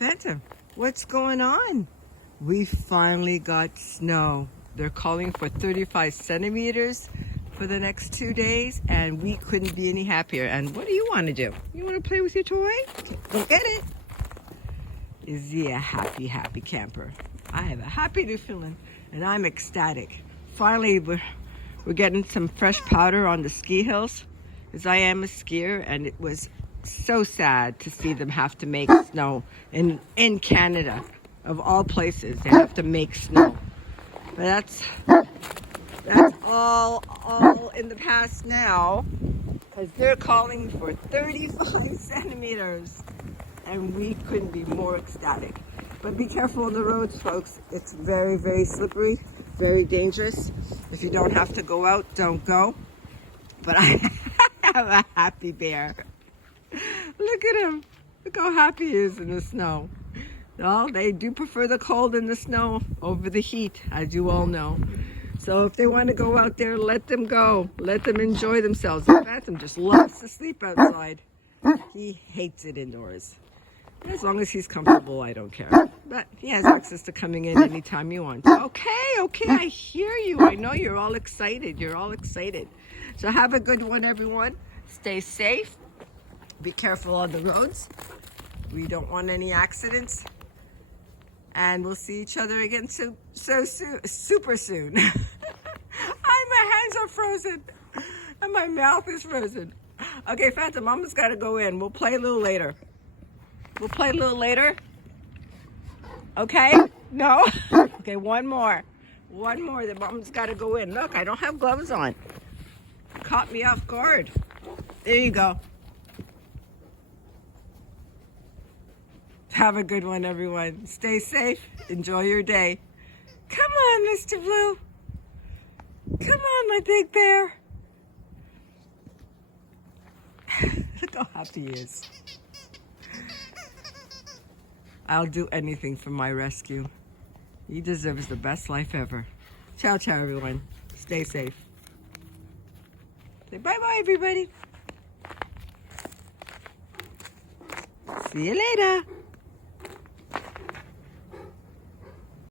Phantom, what's going on? We finally got snow. They're calling for 35 centimeters for the next 2 days, and we couldn't be any happier. And what do you want to do? You want to play with your toy? Okay, go get it. Is he a happy, happy camper? I have a happy Newfoundland, and I'm ecstatic. Finally, we're getting some fresh powder on the ski hills, as I am a skier, and it was so sad to see them have to make snow in Canada, of all places. They have to make snow, but that's all in the past now, because they're calling for 35 centimeters, and we couldn't be more ecstatic. But be careful on the roads, folks. It's very, very slippery, very dangerous. If you don't have to go out, don't go. But I have a happy bear. Look at him. Look how happy he is in the snow. Well, they do prefer the cold and the snow over the heat, as you all know. So if they want to go out there, let them go. Let them enjoy themselves. The Phantom just loves to sleep outside. He hates it indoors. As long as he's comfortable, I don't care. But he has access to coming in anytime you want. Okay, I hear you. I know you're all excited. You're all excited. So have a good one, everyone. Stay safe. Be careful on the roads. We don't want any accidents. And we'll see each other again so soon, super soon. My hands are frozen and my mouth is frozen. Okay, Phantom, Mama's got to go in. We'll play a little later. Okay? No? Okay, one more. Then Mama's got to go in. Look, I don't have gloves on. Caught me off guard. There you go. Have a good one, everyone. Stay safe. Enjoy your day. Come on, Mr. Blue. Come on, my big bear. Look how happy he is. I'll do anything for my rescue. He deserves the best life ever. Ciao, ciao, everyone. Stay safe. Say bye-bye, everybody. See you later.